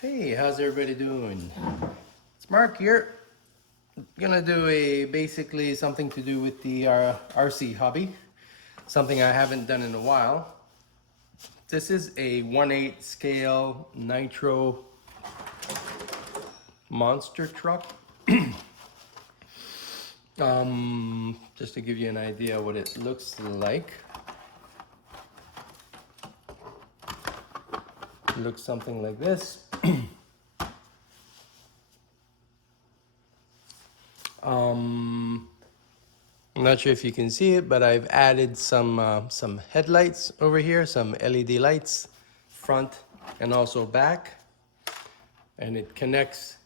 Hey, how's everybody doing? It's Mark here. Gonna do a basically something to do with the RC hobby. Something I haven't done in a while. This is a 1/8 scale nitro monster truck. Just to give you an idea what it looks like. It looks something like this. I'm not sure if you can see it, but I've added some headlights over here, some LED lights, front and also back, and it connects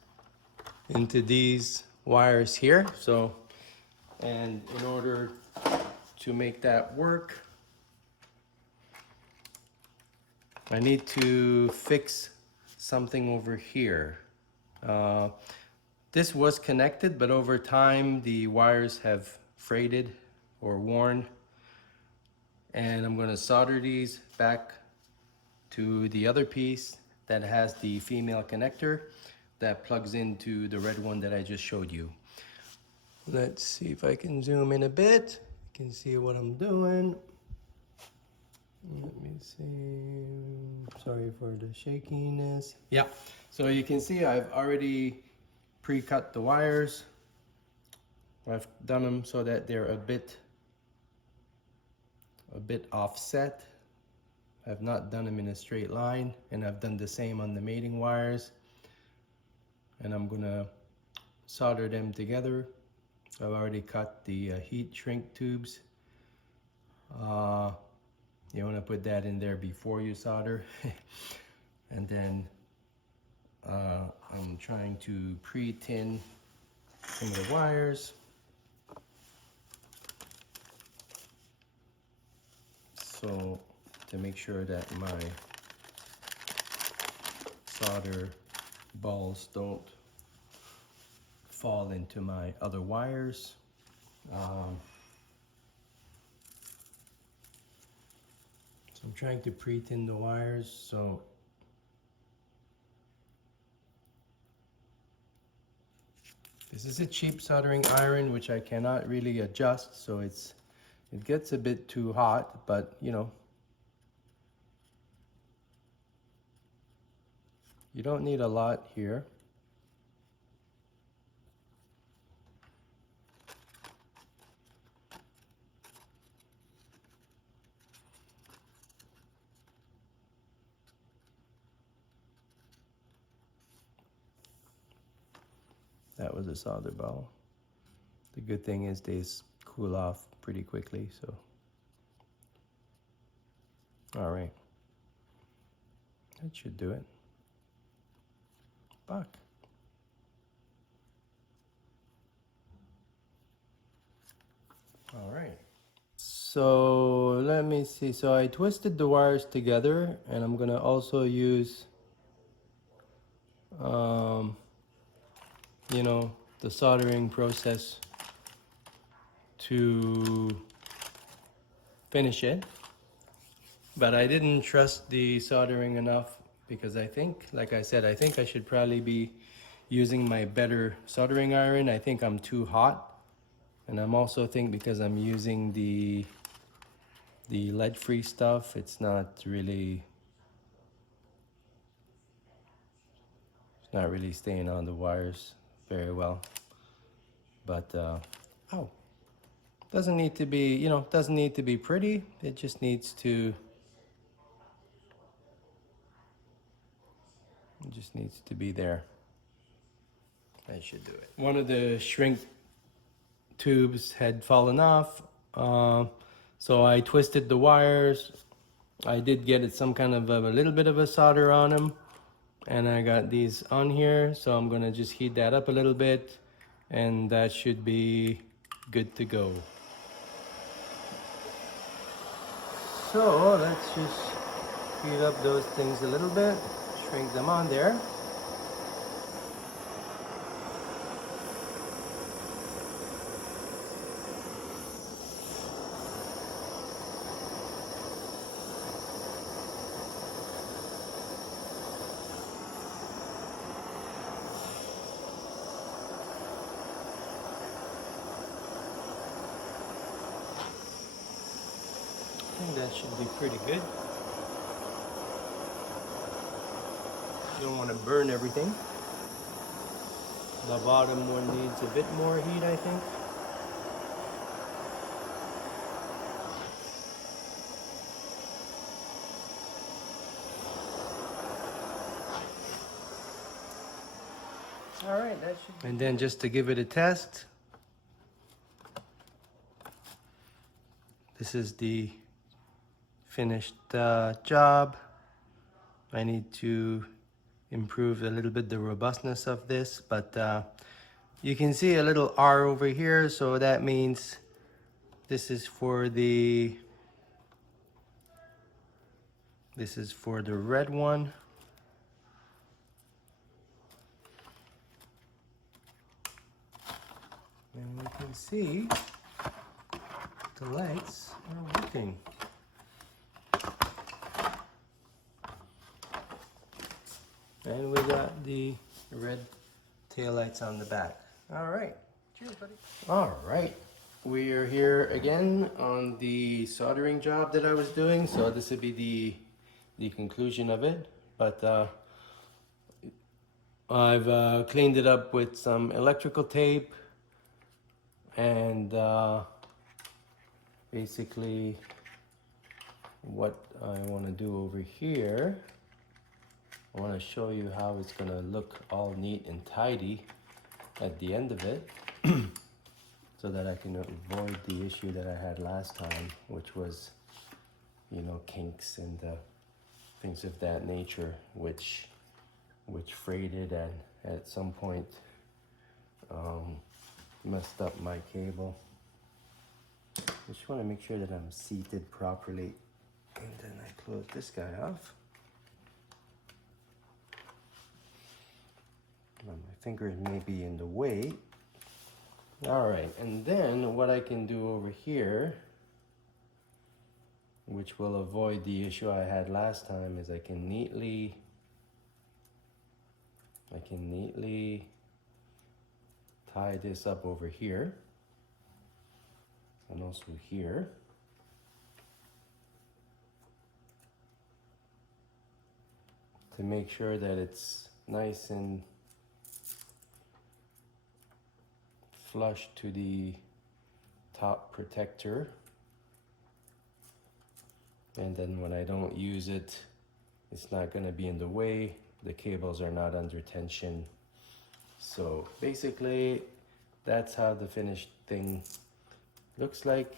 into these wires here. So, and in order to make that work, I need to fix something over here. This was connected, but over time the wires have frayed or worn, and I'm going to solder these back to the other piece that has the female connector that plugs into the red one that I just showed you. Let's see if I can zoom in a bit. You can see what I'm doing. Let me see. Sorry for the shakiness. Yeah, so you can see I've already pre-cut the wires. I've done them so that they're a bit offset. I've not done them in a straight line, and I've done the same on the mating wires. And I'm gonna solder them together. I've already cut the heat shrink tubes. You want to put that in there before you solder. And then I'm trying to pre-tin some of the wires. So to make sure that my solder balls don't fall into my other wires. So I'm trying to pre-tin the wires. So this is a cheap soldering iron which I cannot really adjust, so it gets a bit too hot, but you know, you don't need a lot here. That was a solder ball. The good thing is they cool off pretty quickly, so. All right. That should do it. Buck. All right. So let me see. So I twisted the wires together, and I'm gonna also use, you know, the soldering process to finish it. But I didn't trust the soldering enough because I think, like I said, I think I should probably be using my better soldering iron. I think I'm too hot. And I'm also think because I'm using the lead-free stuff, it's not really staying on the wires very well. But oh, doesn't need to be, you know, doesn't need to be pretty. It just needs to be there. That should do it. One of the shrink tubes had fallen off, so I twisted the wires. I did get it some kind of a little bit of a solder on them, and I got these on here, so I'm gonna just heat that up a little bit, and that should be good to go. So let's just heat up those things a little bit, shrink them on there. that should be pretty good. You don't want to burn everything. The bottom one needs a bit more heat, I think. All right, that should be. And then just to give it a test, this is the finished job. I need to improve a little bit the robustness of this, but you can see a little R over here, so that means this is for the red one. And we can see the lights are working. And we got the red taillights on the back. All right. Cheers, buddy. All right. We are here again on the soldering job that I was doing. So this would be the conclusion of it. But I've cleaned it up with some electrical tape. And basically what I want to do over here, I want to show you how it's going to look all neat and tidy at the end of it so that I can avoid the issue that I had last time, which was, you know, kinks and things of that nature, which frayed and at some point messed up my cable. Just want to make sure that I'm seated properly, and then I close this guy off. My fingers may be in the way. All right, and then what I can do over here, which will avoid the issue I had last time, is I can neatly tie this up over here and also here. To make sure that it's nice and flush to the top protector. And then when I don't use it, it's not going to be in the way. The cables are not under tension. So basically, that's how the finished thing looks like.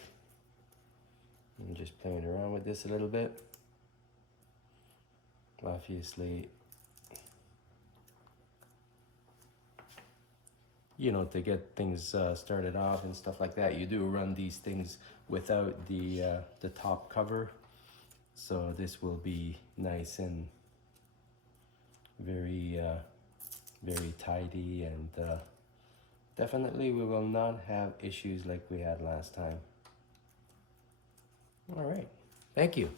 I'm just playing around with this a little bit. Obviously, you know, to get things started off and stuff like that, you do run these things without the top cover. So this will be nice and very tidy, and definitely we will not have issues like we had last time. All right, thank you.